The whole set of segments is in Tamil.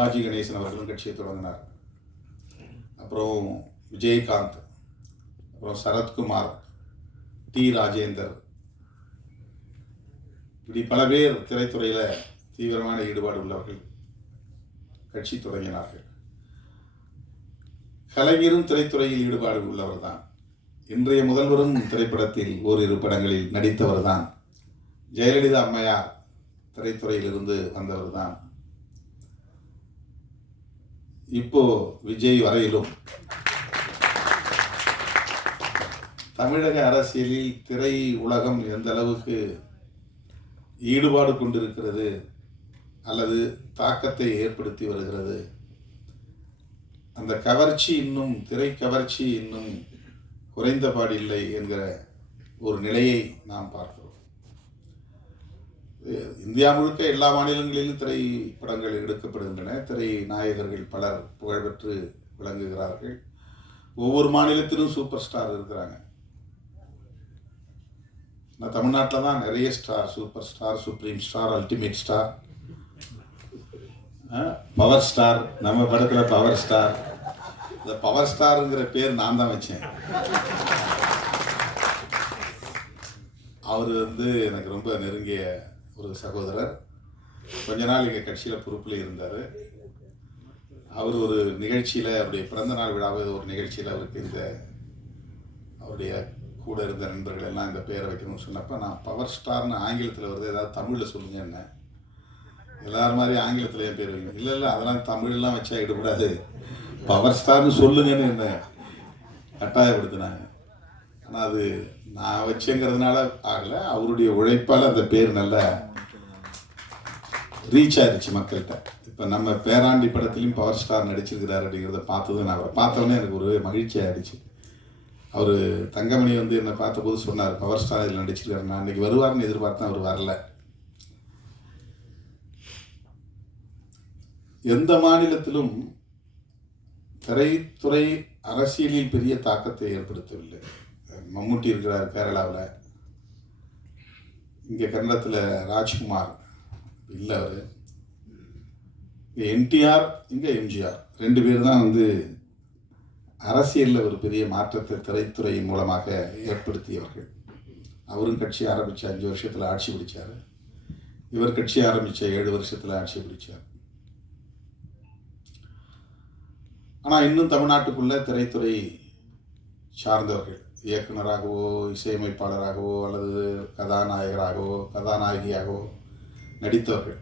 பாஜி கணேசன் அவர்களும் கட்சியை தொடங்கினார். அப்புறம் விஜயகாந்த் அப்புறம் சரத்குமார் டி ராஜேந்தர். இப்படி பல பேர் திரைத்துறையில் தீவிரமான ஈடுபாடு உள்ளவர்கள் கட்சி தொடங்கினார்கள். கலைஞரும் திரைத்துறையில் ஈடுபாடு உள்ளவர் தான் இன்றைய முதல்வரும் திரைப்படத்தில் ஓரிரு படங்களில் நடித்தவர் தான் ஜெயலலிதா அம்மையார் திரைத்துறையிலிருந்து வந்தவர் தான் இப்போ விஜய் வரையிலும் தமிழக அரசியலில் திரை உலகம் எந்த அளவுக்கு ஈடுபாடு கொண்டிருக்கிறது அல்லது தாக்கத்தை ஏற்படுத்தி வருகிறது? அந்த கவர்ச்சி இன்னும் திரை கவர்ச்சி இன்னும் குறைந்தபாடில்லை என்கிற ஒரு நிலையை நாம் பார்க்கிறோம் இந்தியா முழுக்க எல்லா மாநிலங்களிலும் திரைப்படங்கள் எடுக்கப்படுகின்றன. திரை நாயகர்கள் பலர் புகழ்பெற்று விளங்குகிறார்கள். ஒவ்வொரு மாநிலத்திலும் சூப்பர் ஸ்டார் இருக்கிறாங்க. நான் தமிழ்நாட்டில் தான் நிறைய star super star supreme star ultimate star. Power star நம்ம படத்தில் பவர் ஸ்டார். இந்த பவர் ஸ்டாருங்கிற பேர் நான் தான் வச்சேன். அவர் வந்து எனக்கு ரொம்ப நெருங்கிய ஒரு சகோதரர். கொஞ்ச நாள் எங்கள் கட்சியில் பொறுப்பில் இருந்தார். அவர் ஒரு நிகழ்ச்சியில் அவருடைய பிறந்த நாள் விழாவை ஒரு நிகழ்ச்சியில் அவருக்கு இந்த அவருடைய கூட இருந்த நண்பர்கள் எல்லாம் இந்த பேரை வைக்கணும்னு சொன்னப்போ நான் பவர் ஸ்டார்னு ஆங்கிலத்தில் வருது. ஏதாவது தமிழில் சொல்லுங்க என்ன. எல்லாரும் மாதிரி ஆங்கிலத்தில் என் பேர் வைக்கணும் இல்லை இல்லை அதெல்லாம் தமிழ்லாம் வச்சா இடக்கூடாது பவர் ஸ்டார்னு சொல்லுங்கன்னு என்ன கட்டாயப்படுத்தினாங்க. ஆனால் அது நான் வச்சேங்கிறதுனால ஆகலை. அவருடைய உழைப்பால் அந்த பேர் நல்லா ரீச் ஆயிடுச்சு மக்கள்கிட்ட. இப்போ நம்ம பேராண்டி படத்துலையும் பவர் ஸ்டார் நடிச்சிருக்கிறார் அப்படிங்கிறத பார்த்தது நான் அவரை பார்த்தோன்னே எனக்கு ஒரு மகிழ்ச்சி ஆயிடுச்சு. அவர் தங்கமணி வந்து என்னை பார்த்தபோது சொன்னார் பவர் ஸ்டார் இதில் நடிச்சிருக்காரு. நான் அன்றைக்கி வருவார்னு எதிர்பார்த்தேன் அவர் வரல. எந்த மாநிலத்திலும் திரைத்துறை அரசியலில் பெரிய தாக்கத்தை ஏற்படுத்தவில்லை. மம்முட்டி இருக்கிறார் கேரளாவில். இங்கே கன்னடத்தில் ராஜ்குமார் இல்லை அவர். இங்கே என்டிஆர் இங்கே எம்ஜிஆர். ரெண்டு பேர் தான் வந்து அரசியலில் ஒரு பெரிய மாற்றத்தை திரைத்துறையின் மூலமாக ஏற்படுத்தியவர்கள். அவரும் கட்சி ஆரம்பித்த அஞ்சு வருஷத்தில் ஆட்சி பிடிச்சார். இவர் கட்சி ஆரம்பித்த ஏழு வருஷத்தில் ஆட்சி பிடிச்சார். ஆனால் இன்னும் தமிழ்நாட்டுக்குள்ள திரைத்துறை சார்ந்தவர்கள் இயக்குனராகவோ இசையமைப்பாளராகவோ அல்லது கதாநாயகராகவோ கதாநாயகியாகவோ நடித்தவர்கள்.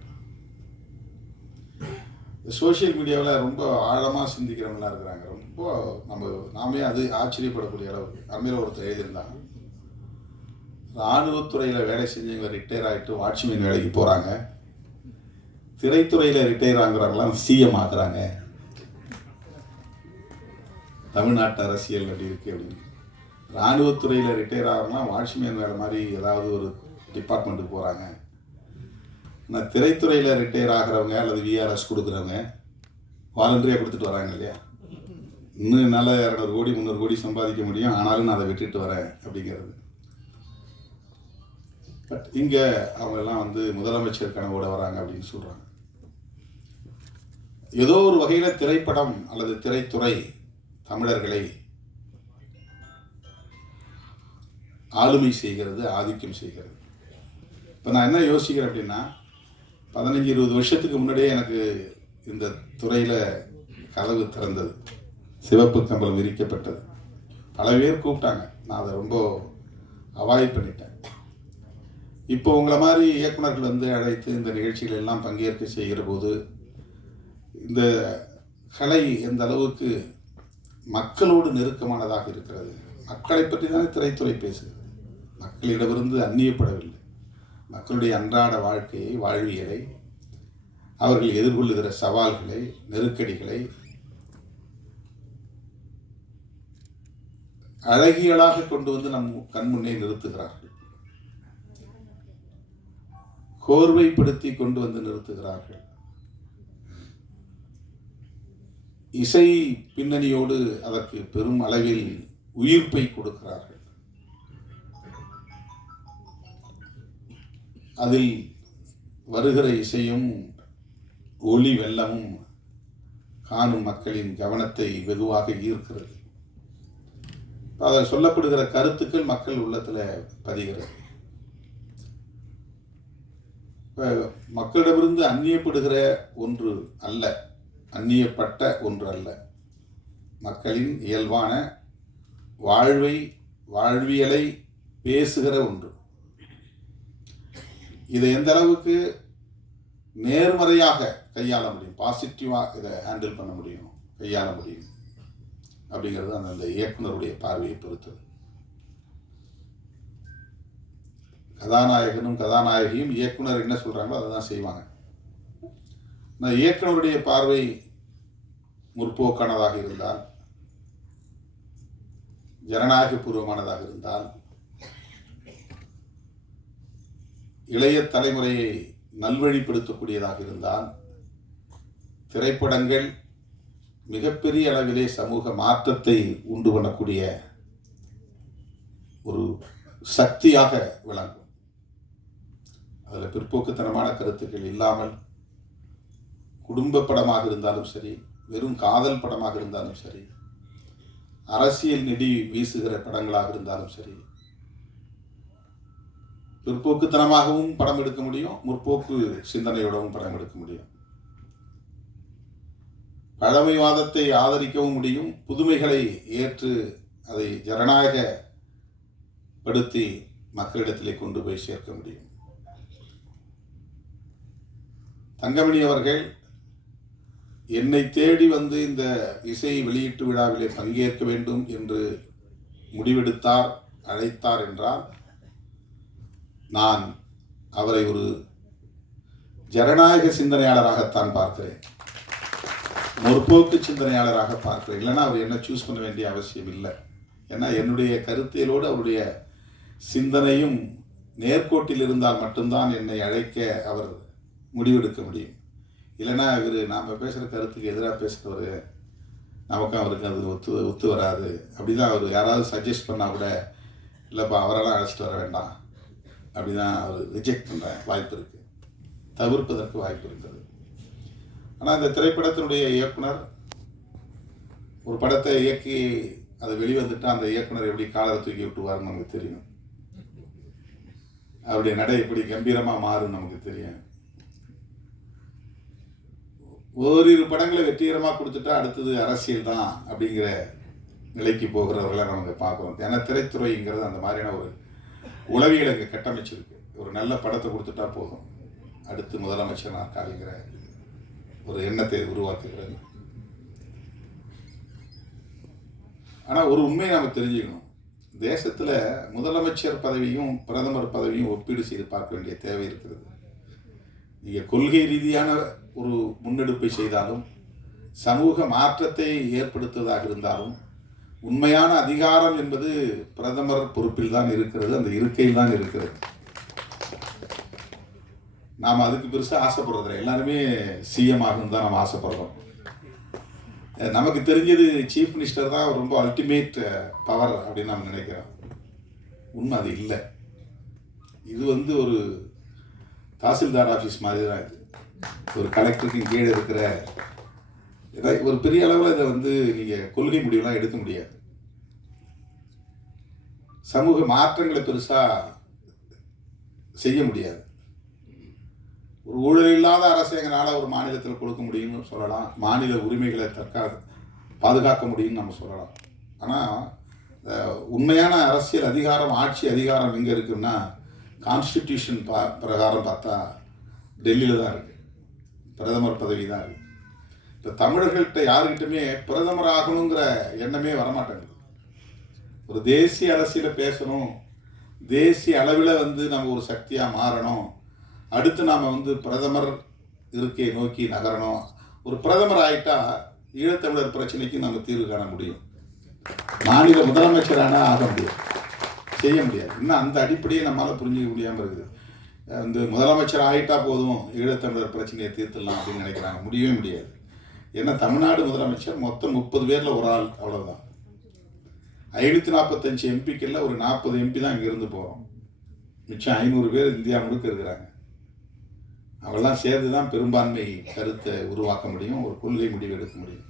சோஷியல் மீடியாவில் ரொம்ப ஆழமாக சிந்திக்கிறவங்களாம் இருக்கிறாங்க. ரொம்ப நம்ம நாமே அது ஆச்சரியப்படக்கூடிய அளவுக்கு. அண்மையில் ஒருத்தர் எழுதியிருந்தாங்க. இராணுவத்துறையில் வேலை செஞ்சவங்க ரிட்டையர் ஆகிட்டு வாட்ச்மேன் வேலைக்கு போகிறாங்க திரைத்துறையில் ரிட்டையர் ஆகுறாங்களாம் சிஎம் ஆகுறாங்க தமிழ்நாட்டு அரசியல் அப்படி இருக்கு அப்படின்னு. இராணுவத்துறையில் ரிட்டையர் ஆகிறவங்களாம் வாட்ச்மேன் வேலை மாதிரி ஏதாவது ஒரு டிபார்ட்மெண்ட்டுக்கு போகிறாங்க ஆனால் திரைத்துறையில் ரிட்டையர் ஆகிறவங்க அல்லது விஆர்எஸ் கொடுக்குறவங்க வாலண்டரியாக கொடுத்துட்டு வராங்க இல்லையா? இன்னும் என்னால் இரநூறு கோடி முந்நூறு கோடி சம்பாதிக்க முடியும். ஆனாலும் நான் அதை விட்டுட்டு வரேன் அப்படிங்கிறது. பட் இங்கே அவங்கெல்லாம் வந்து முதலமைச்சர் கனவோட வராங்க அப்படின்னு சொல்கிறாங்க ஏதோ ஒரு வகையில் திரைப்படம் அல்லது திரைத்துறை தமிழர்களை ஆளுமை செய்கிறது ஆதிக்கம் செய்கிறது. இப்போ நான் என்ன யோசிக்கிறேன் அப்படின்னா பதினஞ்சு இருபது வருஷத்துக்கு முன்னாடியே எனக்கு இந்த துறையில் கதவு திறந்தது. சிவப்பு கம்பளம் விரிக்கப்பட்டது. பல பேர் கூப்பிட்டாங்க. நான் அதை ரொம்ப அவாய்ட் பண்ணிட்டேன். இப்போ உங்களை மாதிரி இயக்குனர்கள் வந்து அழைத்து இந்த நிகழ்ச்சிகள் எல்லாம் பங்கேற்க செய்கிற போது இந்த கலை எந்த அளவுக்கு மக்களோடு நெருக்கமானதாக இருக்கிறது? மக்களை பற்றி தானே திரைத்துறை பேசுகிறது. மக்களிடமிருந்து அந்நியப்படவில்லை. மக்களுடைய அன்றாட வாழ்க்கையை வாழ்வியலை அவர்கள் எதிர்கொள்ளுகிற சவால்களை நெருக்கடிகளை அழகியலாக கொண்டு வந்து நம் கண்முன்னே நிறுத்துகிறார்கள். கோர்வைப்படுத்தி கொண்டு வந்து நிறுத்துகிறார்கள். இசை பின்னணியோடு அதற்கு பெரும் அளவில் உயிர்ப்பை கொடுக்கிறார்கள். அதில் வருகிற இசையும் ஒளி வெள்ளமும் காணும் மக்களின் கவனத்தை வெகுவாக ஈர்க்கிறது. அதில் சொல்லப்படுகிற கருத்துக்கள் மக்கள் உள்ளத்தில் பதிகிறது. மக்களிடமிருந்து அந்நியப்படுகிற ஒன்று அல்ல அந்நியப்பட்ட ஒன்று அல்ல. மக்களின் இயல்பான வாழ்வை வாழ்வியலை பேசுகிற ஒன்று. இதை எந்த அளவுக்கு நேர்மறையாக கையாள முடியும்? பாசிட்டிவாக இதை ஹேண்டில் பண்ண முடியும்? கையாள முடியும்? அப்படிங்கிறது அந்த அந்த இயக்குனருடைய பார்வையை பொறுத்தது. கதாநாயகனும் கதாநாயகியும் இயக்குனர் என்ன சொல்கிறாங்களோ அதை தான் செய்வாங்க. இந்த இயக்குனருடைய பார்வை முற்போக்கானதாக இருந்தால் ஜனநாயகபூர்வமானதாக இருந்தால் இளைய தலைமுறையை நல்வழிப்படுத்தக்கூடியதாக இருந்தால் திரைப்படங்கள் மிகப்பெரிய அளவிலே சமூக மாற்றத்தை உண்டு பண்ணக்கூடிய ஒரு சக்தியாக விளங்கும். அதில் பிற்போக்குத்தனமான கருத்துக்கள் இல்லாமல் குடும்ப படமாக இருந்தாலும் சரி வெறும் காதல் படமாக இருந்தாலும் சரி அரசியல் நிதி வீசுகிற படங்களாக இருந்தாலும் சரி பிற்போக்குத்தனமாகவும் படம் எடுக்க முடியும் முற்போக்கு சிந்தனையோடவும் படம் எடுக்க முடியும். பழமைவாதத்தை ஆதரிக்கவும் முடியும் புதுமைகளை ஏற்று அதை ஜனநாயகப்படுத்தி மக்களிடத்திலே கொண்டு போய் சேர்க்க முடியும். தங்கமணி அவர்கள் என்னை தேடி வந்து இந்த இசை வெளியீட்டு விழாவிலே பங்கேற்க வேண்டும் என்று முடிவெடுத்தார் அழைத்தார் என்றால் நான் அவரை ஒரு ஜனநாயக சிந்தனையாளராகத்தான் பார்க்கிறேன். முற்போக்கு சிந்தனையாளராக பார்க்கிறேன். இல்லைன்னா அவர் என்ன சூஸ் பண்ண வேண்டிய அவசியம் இல்லை. ஏன்னா என்னுடைய கருத்தியலோடு அவருடைய சிந்தனையும் நேர்கோட்டில் இருந்தால் மட்டும்தான் என்னை அழைக்க அவர் முடிவெடுக்க முடியும். இல்லைன்னா இவர் நாம் பேசுகிற கருத்துக்கு எதிராக பேசுகிறவர் நமக்கும் அவருக்கு அது ஒத்து ஒத்து வராது. அப்படி தான் அவர் யாராவது சஜஸ்ட் பண்ணால் கூட இல்லைப்பா அவரெல்லாம் அழைச்சிட்டு வர வேண்டாம். அப்படி தான் அவர் ரிஜெக்ட் பண்ணுற வாய்ப்பு இருக்குது தவிர்ப்பதற்கு வாய்ப்பு இருக்குது ஆனால் இந்த திரைப்படத்தினுடைய இயக்குனர் ஒரு படத்தை இயக்கி அது வெளிவந்துட்டால் அந்த இயக்குனர் எப்படி காலரை தூக்கி விட்டுவாருன்னு நமக்கு தெரியும். அவருடைய நடை எப்படி கம்பீரமாக மாறும் நமக்கு தெரியும். ஓரிரு படங்களை வெற்றிகரமாக கொடுத்துட்டா அடுத்தது அரசியல் தான் அப்படிங்கிற நிலைக்கு போகிறவர்களை நமக்கு பார்க்குறோம். ஏன்னா திரைத்துறைங்கிறது அந்த மாதிரியான ஒரு உளவியல் அங்கே கட்டமைச்சிருக்கு. ஒரு நல்ல படத்தை கொடுத்துட்டா போதும். அடுத்து முதலமைச்சர் நான் காலிங்கிற ஒரு எண்ணத்தை உருவாக்குகிறது. ஆனால் ஒரு உண்மையை நாம் தெரிஞ்சுக்கணும். தேசத்தில் முதலமைச்சர் பதவியும் பிரதமர் பதவியும் ஒப்பீடு செய்து பார்க்க வேண்டிய தேவை இருக்கிறது. நீங்கள் கொள்கை ரீதியான ஒரு முன்னெடுப்பை செய்தாலும் சமூக மாற்றத்தை ஏற்படுத்துவதாக இருந்தாலும் உண்மையான அதிகாரம் என்பது பிரதமர் பொறுப்பில் தான் இருக்கிறது அந்த இருக்கையில் தான் இருக்கிறது. நாம் அதுக்கு பெருசாக ஆசைப்படுறதில்ல. எல்லாருமே சிஎம் ஆகும் தான் நம்ம ஆசைப்படுறோம். நமக்கு தெரிஞ்சது சீஃப் மினிஸ்டர் தான் ரொம்ப அல்டிமேட் பவர் அப்படின்னு நாம் நினைக்கிறோம். உண்மை அது இல்லை. இது வந்து ஒரு தாசில்தார் ஆஃபீஸ் மாதிரி தான் இது. ஒரு கலெக்டருக்கு கீழே இருக்கிற ஏதாவது ஒரு பெரிய அளவில் இதை வந்து நீங்கள் கொள்கை முடிவுலாம் எடுக்க முடியாது. சமூக மாற்றங்களை பெருசாக செய்ய முடியாது. ஒரு ஊழல் இல்லாத அரசை எங்களால் ஒரு மாநிலத்தில் கொடுக்க முடியும்னு சொல்லலாம். மாநில உரிமைகளை தற்கா பாதுகாக்க முடியும்னு நம்ம சொல்லலாம். ஆனால் உண்மையான அரசியல் அதிகாரம் ஆட்சி அதிகாரம் எங்கே இருக்குன்னா கான்ஸ்டிடியூஷன் பா பிரகாரம் பார்த்தா டெல்லியில் தான் இருக்குது பிரதமர் பதவி தான் இருக்குது இப்போ தமிழர்கள்ட்ட யாருக்கிட்டுமே பிரதமர் ஆகணுங்கிற எண்ணமே வரமாட்டேங்குது. ஒரு தேசிய அரசியலை பேசணும் தேசிய அளவில் வந்து நம்ம ஒரு சக்தியாக மாறணும் அடுத்து நாம் வந்து பிரதமர் இருக்கையை நோக்கி நகரணும் ஒரு பிரதமர் ஆகிட்டா ஈழத்தமிழர் பிரச்சனைக்கு நம்ம தீர்வு காண முடியும். மாநில முதலமைச்சரானா ஆக முடியும் செய்ய முடியாது. இன்னும் அந்த அடிப்படையை நம்மளால் புரிஞ்சிக்க முடியாமல் இருக்குது. வந்து முதலமைச்சர் ஆகிட்டா போதும் ஈழத்தமிழர் பிரச்சனையை தீர்த்துடலாம் அப்படின்னு நினைக்கிறாங்க. முடியவே முடியாது. ஏன்னா தமிழ்நாடு முதலமைச்சர் மொத்தம் முப்பது பேரில் ஒரு ஆள் அவ்வளோதான் ஐநூற்றி நாற்பத்தஞ்சு எம்பிக்களில் ஒரு நாற்பது எம்பி தான் இங்கேருந்து போகிறோம் மிச்சம் ஐநூறு பேர் இந்தியா முழுக்க இருக்கிறாங்க. அவெல்லாம் சேர்ந்து தான் பெரும்பான்மை கருத்தை உருவாக்க முடியும் ஒரு கொள்கை முடிவு எடுக்க முடியும்.